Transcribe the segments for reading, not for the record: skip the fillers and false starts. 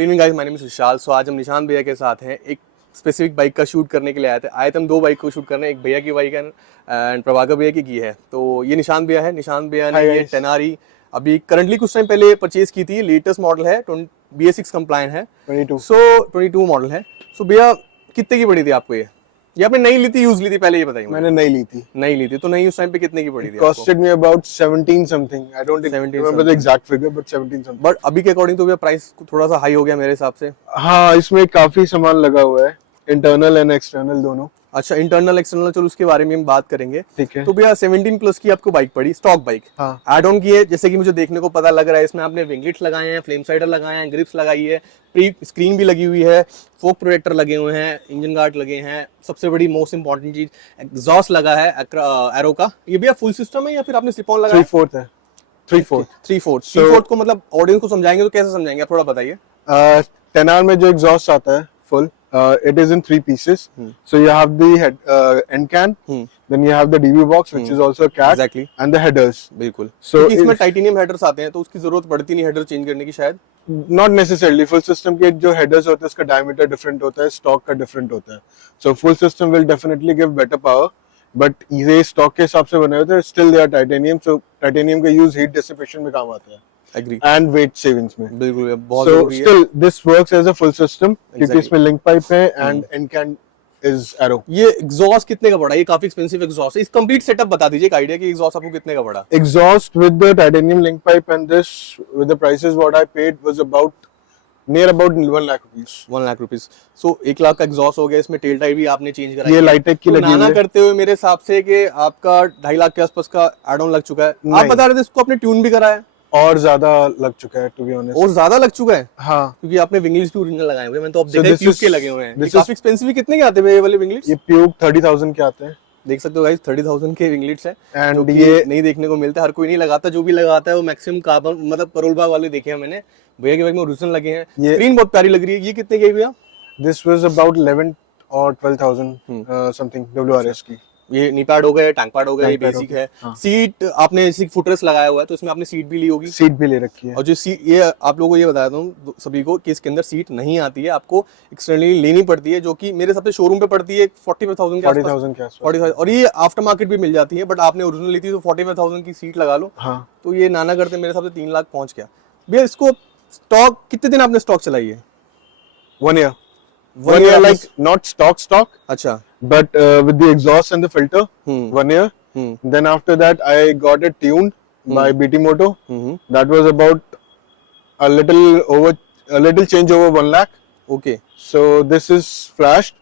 Good evening guys, my name is Vishal. So आज हम निशान भैया के साथ हैं, एक स्पेसिफिक बाइक का शूट करने के लिए आए थे हम दो बाइक को शूट करने, एक भैया की बाइक है एंड प्रभाकर भैया की है। तो ये निशान भैया है। निशान भैया ने ये टेनारी अभी करंटली कुछ टाइम पहले परचेज की थी। लेटेस्ट मॉडल है, BS6 कंप्लायंट है, 22 मॉडल है। सो भैया कितने की पड़ी थी आपको ये आपने नई ली थी, यूज ली थी? पहले ये बताइए। मैंने नई ली थी। तो नई उस टाइम पे कितने की पड़ी थी? Costed me about 17 something. I don't remember the exact figure but 17 something. But अभी के अकॉर्डिंग तो भैया प्राइस थोड़ा सा हाई हो गया मेरे हिसाब से। हाँ, इसमें काफी सामान लगा हुआ है, इंटरनल एंड एक्सटर्नल दोनों। अच्छा, इंटरनल एक्सटर्नल, चलो उसके बारे में हम बात करेंगे। ठीक है। तो भैया 17 प्लस की आपको बाइक पड़ी, स्टॉक बाइक। हाँ। एड ऑन की है, जैसे कि मुझे देखने को पता लग रहा है इसमें आपने विंगलेट्स लगाए हैं, फ्लेम साइडर लगाए हैं, ग्रिप्स लगाई है, प्री स्क्रीन भी लगी हुई है, फोक प्रोटेक्टर लगे हुए हैं, इंजन गार्ड लगे हैं, सबसे बड़ी मोस्ट इंपॉर्टेंट चीज एग्जॉस्ट लगा है एरो का। ये भैया फुल सिस्टम है या फिर आपने स्लिप ऑन लगाया? 3/4 है। 3/4 को मतलब ऑडियंस को समझाएंगे तो कैसे समझाएंगे आप थोड़ा बताइए। टेनार में जो एग्जॉस्ट आता है full, it is in 3 pieces. So you have the head, end can, then you have the DB box, which is also a cat, exactly, and the headers. बिल्कुल। So इसमें टाइटेनियम हेडर्स आते हैं तो उसकी जरूरत पड़ती नहीं हेडर चेंज करने की शायद। Not necessarily. Full system के जो headers होते हैं उसका diameter different होता है, stock का different होता है. So full system will definitely give better power, but ये stock के हिसाब से बने होते हैं, still they are titanium. So titanium का use heat dissipation में काम आता है। Agree. And weight savings में। बिल्कुल, बहुत So जरूरी है। still this works as a full system क्योंकि Exactly. इसमें link pipe है and end can is arrow. ये एग्जॉस्ट कितने का पड़ा? ये काफी एक्सपेंसिव एग्जॉस्ट है। इस कंप्लीट सेटअप बता दीजिए, एक आइडिया कि एग्जॉस्ट आपको कितने का पड़ा? Exhaust with the titanium link pipe and this with the prices what I paid was about near about 1 lakh rupees. 1 lakh rupees. सो 1 लाख का एग्जॉस्ट हो गया। इसमें टेल टाइप भी आपने चेंज कराई ये है। लाइटेक की तो लगी हुई नाना है। करते हुए मेरे हिसाब से कि आपका 2.5 लाख के आसपास का एड ऑन लग चुका है। आप बता रहे थे इसको आपने ट्यून भी कराया और ज्यादा लग चुका है टू बी ऑनेस्ट। और ज्यादा लग चुका है? हाँ, क्योंकि आपने विंगलेट्स भी ओरिजिनल लगाए हुए हैं। मैंने तो अब So देखा this ट्यूब is- के लगे हुए हैं। ये this काफी एक्सपेंसिव भी कितने के आते हैं ये वाले विंगलेट्स? ये प्यूब 30,000 के आते हैं देख सकते हो गाइस, 30,000 के विंगलेट्स हैं And जो कि ये- नहीं देखने को मिलता। हर कोई नहीं लगाता, जो भी लगाता है वो मैक्सिमम कार्बन मतलब करोल बाग वाले देखे हैं मैंने। भैया के बाइक में ओरिजिनल लगे हैं। ये- स्क्रीन बहुत प्यारी लग रही है। ये कितने की है भैया? दिस वाज अबाउट 11 और 12,000 समथिंग WRS की। ये नी पैड हो गए, टैंक पैड हो गए, ये टैंक पैड बेसिक हो गए, है। हाँ। सीट आपने जैसे फुटरेस्ट लगाया हुआ है तो इसमें आपने सीट भी ली होगी। सीट भी ले रखी है। और जो सीट, ये आप लोगों को ये बताता हूँ सभी को कि इसके अंदर सीट नहीं आती है, आपको एक्सटर्नली लेनी पड़ती है, जो कि मेरे हिसाब से शोरूम पे पड़ती है 45,000 के आसपास। 40,000 के आसपास। 45,000। और ये आफ्टर मार्केट भी मिल जाती है, बट आपने ओरिजिनल ली थी तो 45,000 की सीट लगा लो। हाँ, तो ये नाना करते मेरे हिसाब से 3 लाख पहुंच गया। भैया इसको स्टॉक कितने दिन आपने स्टॉक चलाई है? 1 year. 1 year year like not stock, अच्छा। but with the exhaust and the filter, 1 year. Then after that I got it tuned by BT Moto. That was about a little change over 1 lakh. Okay. So this is flashed.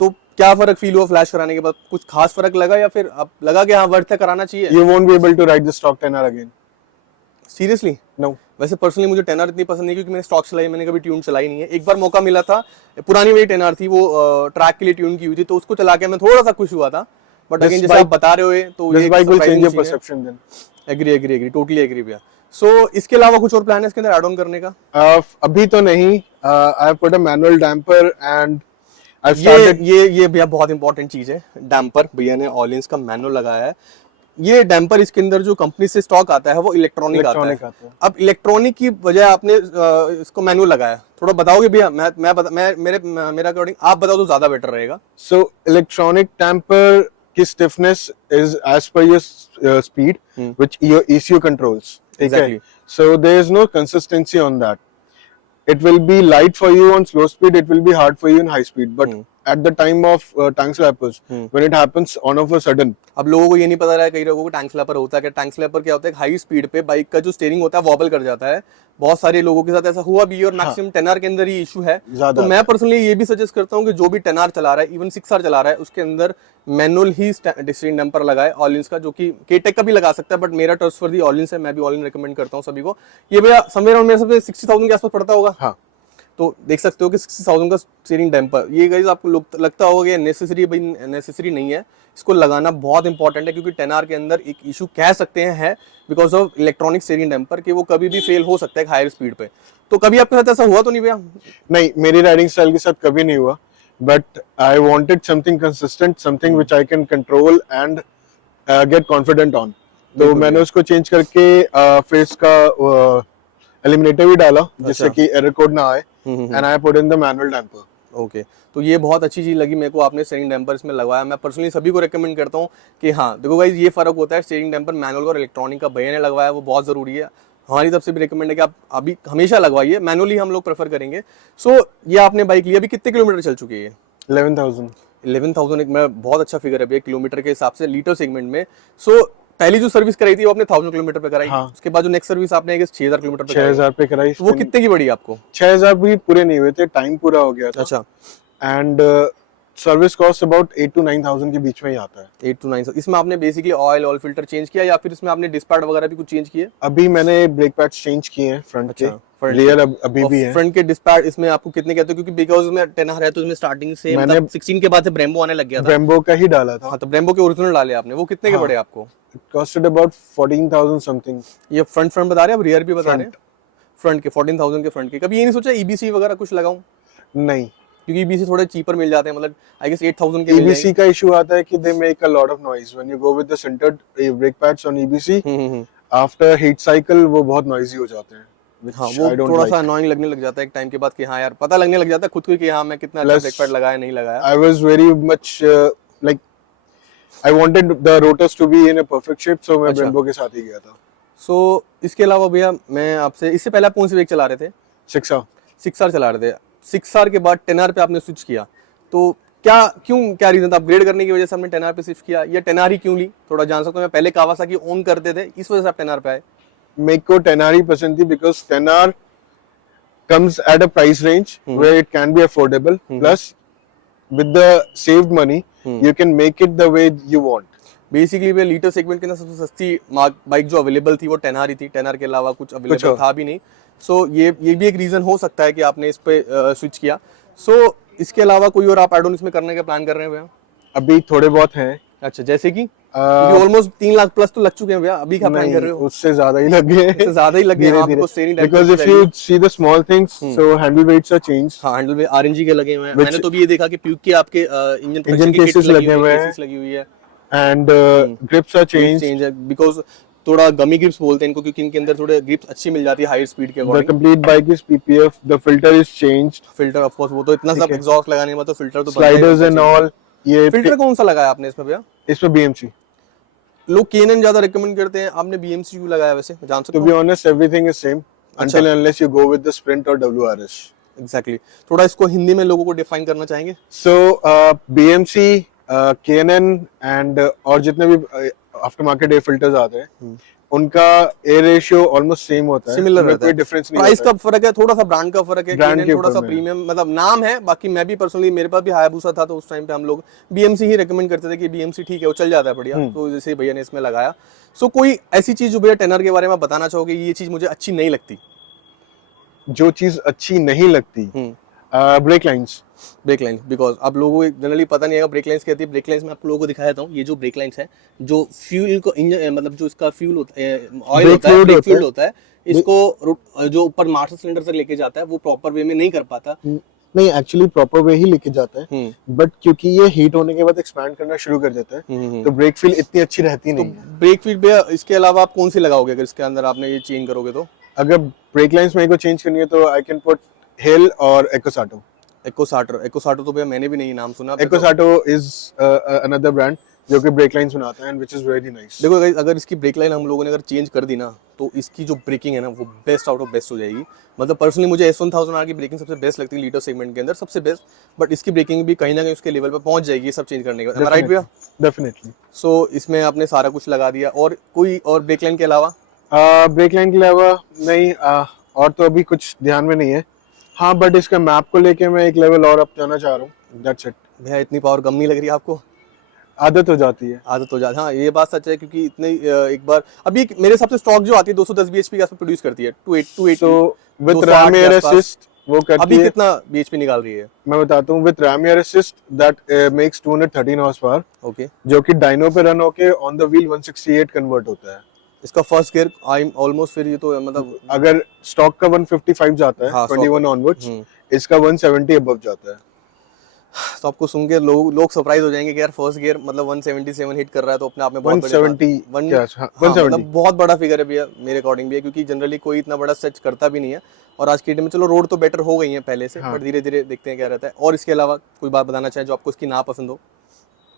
तो क्या फर्क feel हुआ flash कराने के बाद? कुछ खास फर्क लगा या फिर अब लगा कि हाँ वर्थ है, कराना चाहिए? You won't be able to ride the stock tenor again. Seriously? No. वैसे पर्सनली मुझे टेनर इतनी पसंद नहीं, क्योंकि मैंने स्टॉक चलाई, मैंने कभी ट्यून चलाई नहीं है। एक बार मौका मिला था, पुरानी मेरी टेनर थी, वो ट्रैक के लिए ट्यून की हुई थी, तो उसको चला के मैं थोड़ा सा खुश हुआ था। बट अगेन जैसे आप बता रहे हो तो This ये bike will change your perception then. Agree totally agree भैया। सो इसके अलावा कुछ और प्लान है इसके अंदर ऐड ऑन करने का? अभी तो नहीं। I have put a manual damper and I've started. ये भैया बहुत इंपॉर्टेंट चीज है। डैम्पर भैया ने ऑलिंस का मैनुअल लगाया है। ये डैम्पर इसके अंदर जो कंपनी से स्टॉक आता है वो इलेक्ट्रॉनिक आता है। अब इलेक्ट्रॉनिक की बजाय आपने इसको मैनुअल लगाया, थोड़ा बताओगे भैया? मेरा अकॉर्डिंग आप बताओ तो ज्यादा बेटर रहेगा। So electronic damper की stiffness is as per your speed, which your ECU controls. Exactly. So there is no consistency on that. It will be light for you on slow speed. It will be hard for you in high speed. But at the time of tank slappers, when it happens on of a sudden, अब लोगों को ये नहीं पता रहा है, कई लोगों को टैंक स्लैपर होता है। टैंक स्लैपर क्या होता है? हाई स्पीड पे बाइक का जो स्टीयरिंग होता है वॉबल कर जाता है। बहुत सारे लोगों के साथ ऐसा हुआ भी, और मैक्सिमम 10R के अंदर ये इशू है। तो मैं पर्सनली ये भी सजेस्ट करता हूँ कि जो भी 10R चला रहा है, इवन 6R चला रहा है, उसके अंदर मैनुअल ही स्टीयरिंग डैम्पर लगाए ऑलिंस का, जो कि केटेक का भी लगा सकता है, बट मेरा ट्रस्टवर्दी ऑलिंस है, मैं भी ऑलिन रिकमेंड करता हूँ सभी को। ये भैया समवेयर अराउंड मेरे सबसे 60,000 के आसपास पड़ता होगा। हाँ, तो देख सकते हो कि 60,000 का स्टीयरिंग डैम्पर, ये गाइस आपको लगता होगा कि नेसेसरी, भाई नेसेसरी नहीं है। इसको लगाना बहुत इंपॉर्टेंट है, क्योंकि 10R के अंदर एक इशू कह सकते हैं because of electronic steering damper, कि वो कभी भी फेल हो सकता है हायर स्पीड पे। तो कभी आपके साथ ऐसा हुआ तो नहीं भैया? नहीं, मेरी राइडिंग स्टाइल के साथ कभी नहीं हुआ। But I wanted something consistent, something which I can control and get confident on. तो मैंने उसको चेंज करके फेस का एलिमिनेटर भी डाला जिससे अच्छा। कि एरर कोड ना आए, and I put in the manual damper. Okay, तो ये बहुत अच्छी चीज लगी मेरे को, आपने स्टीयरिंग डैम्पर इसमें लगवाया। मैं पर्सनली सभी को रेकमेंड करता हूँ कि हाँ देखो गाइस, ये फर्क होता है स्टीयरिंग डैम्पर मैनुअल और इलेक्ट्रॉनिक का। भैया ने लगवाया वो बहुत जरूरी है, हमारी तरफ से भी रिकमेंड है कि आप अभी हमेशा लगवाइए, मैनुअली हम लोग प्रेफर करेंगे। सो ये आपने बाइक ली, अभी कितने किलोमीटर चल चुकी है? 11,000। 11,000 एक मैं बहुत अच्छा फिगर है भैया किलोमीटर के हिसाब से, लीटर सेगमेंट में। सो पहली जो सर्विस कराई थी वो आपने 1000 किलोमीटर पे कराई, हाँ। उसके बाद जो नेक्स्ट सर्विस आपने 6000 किलोमीटर पे कराई, 6,000 पे कराई। तो वो कितने की पड़ी आपको? 6,000 भी पूरे नहीं हुए थे, टाइम पूरा हो गया था। अच्छा, and service cost about 8 to 9,000 के बीच में ही आता है। 8 to 9। इसमें आपने बेसिकली ऑयल फिल्टर चेंज किया या फिर इसमें आपने डिस्पार्ट वगैरह भी कुछ चेंज किए? अभी मैंने ब्रेक पैड्स चेंज किए हैं फ्रंट अच्छा, के, front रियर अभी भी है। फ्रंट के डिस्पार्ट इसमें आपको कितने कहते हो? क्योंकि बिकॉज में 10R है तो इसमें स्टार्टिंग से मैंने मतलब 16 के बाद से ब्रेम्बो आने लग गया था। ब्रेम्बो का ही डाला था। हाँ, तो ब्रेम्बो के ओरिजिनल डाले आपने, वो कितने के हाँ। पड़े आपको? It costed about 14,000 something. ये फ्रंट बता रहे हैं, अब रियर भी बता रहे हैं? फ्रंट फ्रंट के 14,000 के फ्रंट के। कभी ये नहीं सोचा ईबीसी वगैरह कुछ लगाऊं? नहीं, क्योंकि ईबीसी थोड़े चीपर मिल जाते हैं, मतलब आई गेस 8000 के मिल EBC जाएंगे। का इशू आता है कि they make a lot of noise when you go with the centred brake pads on EBC। After heat cycle वो बहुत नॉइजी हो जाते हैं, which हाँ, वो I don't थोड़ा like. सा अननोइंग लगने लग जाता है एक टाइम के बाद कि हाँ यार, पता लगने लग जाता है खुद को कि हाँ मैं कितना अच्छा Plus, ब्रेक पैड लगाया नहीं लगाया। I was very much like I wanted the rotors to be in a perfect shape, so मैं अच्छा। Brembo के साथ ही गया था। सो इसके अलावा भैया मैं आपसे, इससे पहले आप कौन सी बाइक चला रहे थे? 6R। 6R चला रहे थे। 6R के बाद 10R पे आपने स्विच किया, तो क्या रीजन था? अपग्रेड करने की वजह से आपने 10R पे स्विच किया, या 10R ही क्यों ली? थोड़ा जान सकता हूँ मैं? पहले कावासाकी ओन करते थे, इस वजह से आप 10R पे आए? मेरे को 10R ही पसंद थी because 10R comes at a price range where it can be affordable, plus with the saved money you can make it the way you want. Basically way litre segment के अंदर सबसे सस्ती बाइक जो available थी वो 10R ही थी। 10R के अलावा कुछ अवेलेबल था भी नहीं। सो ये भी एक रीजन हो सकता है कि आपने इस पे स्विच किया। सो इसके अलावा कोई और आप एड-ऑन इसमें करने का प्लान कर रहे हैं भैया? अभी थोड़े बहुत हैं। अच्छा, जैसे कि ऑलमोस्ट 3 लाख प्लस तो लग चुके हैं भैया, अभी क्या प्लान कर रहे हो? उससे ज्यादा ही लग गए, इससे ज्यादा ही लग गए आपको steering damper? because if you see the small things, so handle weights are changed. हाँ, हैंडल में आरएनजी के लगे हुए हैं। मैंने तो भी ये देखा कि प्यूक के आपके इंजन Engine cases लगे हुए हैं, लगी हुई है, and grips are changed. Change है बिकॉज थोड़ा गमी ग्रिप्स बोलते हैं इनको, क्योंकि इनके अंदर थोड़े ग्रिप्स अच्छी मिल जाती है हाई स्पीड के The according. complete bike is PPF. The filter is changed. Filter of course वो तो इतना सब एग्जॉस्ट लगाने में तो फिल्टर तो Sliders and all. ये फिल्टर कौन सा लगाया आपने इसमें भैया? इसमें BMC. लोग केएनएन ज्यादा रिकमेंड करते हैं, आपने बीएमसी क्यों लगाया वैसे, जान सकता To हूँ? be honest, everything is same until unless you go with the Sprint or WRS. Exactly, थोड़ा इसको हिंदी में लोगों को डिफाइन करना चाहेंगे? So BMC, K&N and और जितने भी आफ्टर मार्केट एयर फिल्टर्स आते हैं उनका एयर रेशियो ऑलमोस्ट सेम होता है, सिमिलर रहता कोई है। डिफरेंस नहीं प्राइस होता का फर्क है, थोड़ा सा ब्रांड का फर्क है, ब्रांड K&N के थोड़ा ऊपर सा में। प्रीमियम मतलब नाम है। बाकी मैं भी पर्सनली, मेरे पास भी हायाबुसा था तो उस टाइम पे हम लोग बीएमसी ही रेकमेंड करते थे कि बीएमसी ठीक है, वो चल जाता है बढ़िया। तो जैसे भैया ने इसमें लगाया। सो कोई ऐसी चीज जो भैया 10R के बारे में बताना चाहोगे, ये चीज मुझे अच्छी नहीं लगती? जो चीज अच्छी नहीं लगती, break lines. Break lines, because आप लोगों को जनरली पता नहीं है ब्रेक लाइंस कहती है। ब्रेक लाइंस में आप लोगों को दिखाया देता हूँ, ये जो ब्रेक लाइंस है, जो फ्यूल को मतलब जो इसका फ्यूल होता है, ऑयल होता है, ब्रेक फ्लूइड होता है, इसको जो ऊपर मास्टर सिलेंडर से लेके जाता है वो प्रॉपर वे में नहीं कर पाता। नहीं, एक्चुअली प्रॉपर वे ही लेके जाता है, बट क्योंकि ये हीट होने के बाद एक्सपैंड करना शुरू कर देता है, तो ब्रेक फील इतनी अच्छी रहती नहीं है। ब्रेक फीड पे इसके अलावा आप कौन सी लगाओगे अगर इसके अंदर आपने ये चेंज करोगे तो? अगर ब्रेक लाइंस मेरे को चेंज करनी है तो आई कैन पुट हिल और एकोसाटो। एकोसाटो तो भैया मैंने भी नहीं नाम सुना। एकोसाटो इज अनदर ब्रांड जो कि ब्रेक लाइंस बनाता है, and which is very nice. देखो गाइस, अगर इसकी ब्रेक लाइन हम लोगों ने अगर चेंज कर दी ना, तो इसकी जो ब्रेकिंग है ना वो बेस्ट आउट ऑफ बेस्ट हो जाएगी। मतलब पर्सनली मुझे S1000R की ब्रेकिंग सबसे बेस्ट लगती है लीटर सेगमेंट के अंदर, सबसे बेस्ट। बट इसकी ब्रेकिंग भी कहीं ना कहीं उसके लेवल पर पहुंच जाएगी ये सब चेंज करने के बाद, राइट भैया? डेफिनेटली। सो इसमें आपने सारा कुछ लगा दिया, और कोई और ब्रेक लाइन के अलावा? ब्रेक लाइन के अलावा नहीं, और तो अभी कुछ ध्यान में नहीं है। हाँ, बट इसका मैप को लेके मैं एक लेवल और अप जाना चाह रहा हूँ, दैट्स इट। भैया इतनी पावर कम नहीं लग रही आपको? आदत हो जाती है। आदत हो जाती है, हाँ ये बात सच है, क्योंकि इतने एक बार अभी मेरे हिसाब से स्टॉक जो आती है 210 bhp के आसपास प्रोड्यूस करती है, 280 सो विद 208 रैम के एयर आसपास। असिस्ट वो करती अभी है। कितना bhp निकाल रही है? मैं बताता हूँ, with RAM air assist that makes 213 horse power, okay. जो कि डायनो पे रन होके ऑन द व्हील 168 कन्वर्ट होता है। इसका फर्स्ट गियर आई ऑलमोस्ट, फिर ये तो मतलब अगर स्टॉक का 155 जाता है, हाँ, 21 ऑनवर्ड्स, इसका 170 अबव जाता है। तो आपको सुन के लोग सरप्राइज हो जाएंगे कि यार फर्स्ट गियर मतलब 177 हिट कर रहा है, तो अपने आप में बहुत 170 क्या? हाँ, 170 मतलब बहुत बड़ा फिगर है भैया मेरे अकॉर्डिंग भी है, क्योंकि जनरली कोई इतना बड़ा सच करता भी नहीं है। और आज की डेट में चलो रोड तो बेटर हो गई है पहले से, हाँ। बट धीरे धीरे देखते हैं क्या रहता है। और इसके अलावा कोई बात बताना चाहें जो आपको इसकी ना पसंद हो?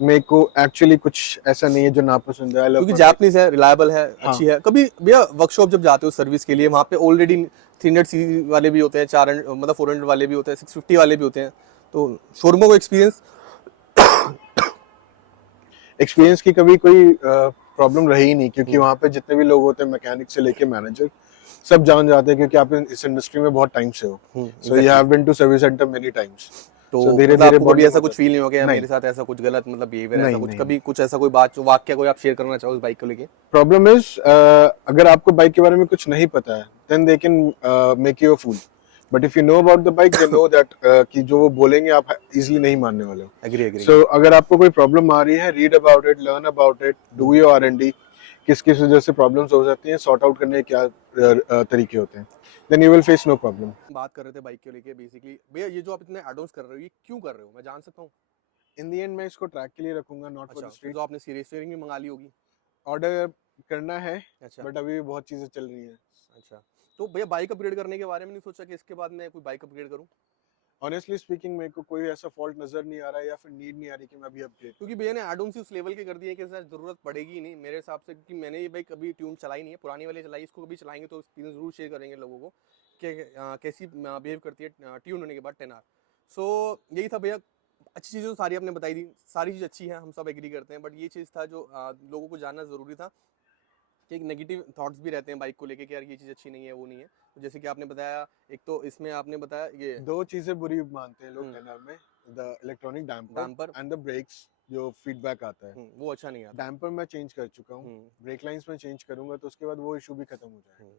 मेरे को एक्चुअली कुछ ऐसा नहीं है जो नापसंद है। क्योंकि जापानीज है, रिलायबल है, हाँ। अच्छी है। कभी भैया वर्कशॉप जब जाते हो सर्विस के लिए, वहाँ पे ऑलरेडी 300 सीसी वाले भी होते हैं, 400 मतलब 400 वाले भी होते हैं, 650 वाले भी होते हैं, तो शोरूमों को एक्सपीरियंस की कभी कोई प्रॉब्लम रही ही नहीं, क्योंकि वहाँ पे जितने भी लोग होते हैं, मैकेनिक से लेके मैनेजर, सब जान जाते हैं, क्योंकि आप इस इंडस्ट्री में बहुत टाइम से हो। So you have been to service centre many times. तो धीरे मतलब धीरे आपको कभी ऐसा कुछ फील नहीं हो गया नहीं। मेरे साथ ऐसा कुछ गलत मतलब बिहेवियर, ऐसा नहीं, कुछ नहीं। कभी कुछ ऐसा कोई बात वाक्य कोई आप शेयर करना चाहो इस बाइक को लेके? प्रॉब्लम इज अगर आपको बाइक के बारे में कुछ नहीं पता है, then they can make you a fool, but if you know about the bike, they know that कि जो वो बोलेंगे आप इजीली नहीं मानने वाले हो। एग्री सो अगर आपको कोई प्रॉब्लम आ रही है, read about it, learn about it, do your R&D, किस किस वजह से प्रॉब्लम्स हो जाती हैं, सॉर्ट आउट करने के क्या तरीके होते हैं, then you will face no problem. बात कर रहे थे बाइक को लेके बेसिकली भैया, ये जो आप इतने एडवांस कर रहे हो ये क्यों कर रहे हो, मैं जान सकता हूँ? इन द एंड मैं इसको ट्रैक के लिए रखूंगा, नॉट फॉर अच्छा, द फिर स्ट्रीट। जो आपने सीरीज स्टीयरिंग भी मंगा ली होगी? ऑर्डर करना है, अच्छा बट अभी भी बहुत चीजें चल रही हैं। अच्छा, तो भैया बाइक अपग्रेड करने के बारे में नहीं सोचा कि इसके बाद मैं कोई बाइक अपग्रेड करूँ? ऑनेस्टली स्पीकिंग, मेरे को कोई ऐसा फॉल्ट नजर नहीं आ रहा है या फिर नीड नहीं आ रही कि मैं अभी अपग्रेड। क्योंकि भैया ने एड ऑन उस लेवल के कर दिए कि शायद जरूरत पड़ेगी ही नहीं मेरे हिसाब से, क्योंकि मैंने ये बाइक कभी ट्यून चलाई नहीं है, पुरानी वाली चलाई, इसको कभी चलाएंगे तो एक्सपीरियंस जरूर शेयर करेंगे लोगों को कि कैसी बिहेव करती है ट्यून होने के बाद 10R। सो यही था भैया, अच्छी चीज़ें तो सारी आपने बताई दी, सारी चीज़ अच्छी है, हम सब एग्री करते हैं, बट ये चीज़ था जो लोगों को जानना ज़रूरी था कि एक नेगेटिव थॉट्स भी रहते हैं बाइक को लेके कि यार ये चीज़ अच्छी नहीं है, वो नहीं है। तो जैसे कि आपने बताया, एक तो इसमें आपने बताया ये दो चीजें बुरी मानते हैं लोग 10R में, the electronic damper damper, and the brakes, जो फीडबैक आता है। वो अच्छा नहीं आता। डैम्पर मैं चेंज कर चुका हूँ, ब्रेक लाइंस में चेंज करूंगा, तो उसके बाद वो इशू भी खत्म हो जाएगा।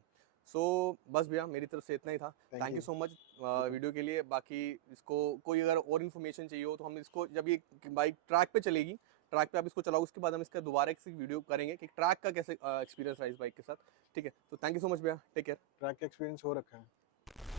सो बस भैया मेरी तरफ से इतना ही था। Thank you so much video के लिए। बाकी इसको कोई अगर और इन्फॉर्मेशन चाहिए हो तो हम इसको जब ये बाइक ट्रैक पे चलेगी, ट्रैक पे आप इसको चलाओ, उसके बाद हम इसका दोबारा एक वीडियो करेंगे कि ट्रैक का कैसे एक्सपीरियंस रहा इस बाइक के साथ। ठीक है, तो थैंक यू सो मच भैया, टेक केयर। ट्रैक का एक्सपीरियंस हो रखा है।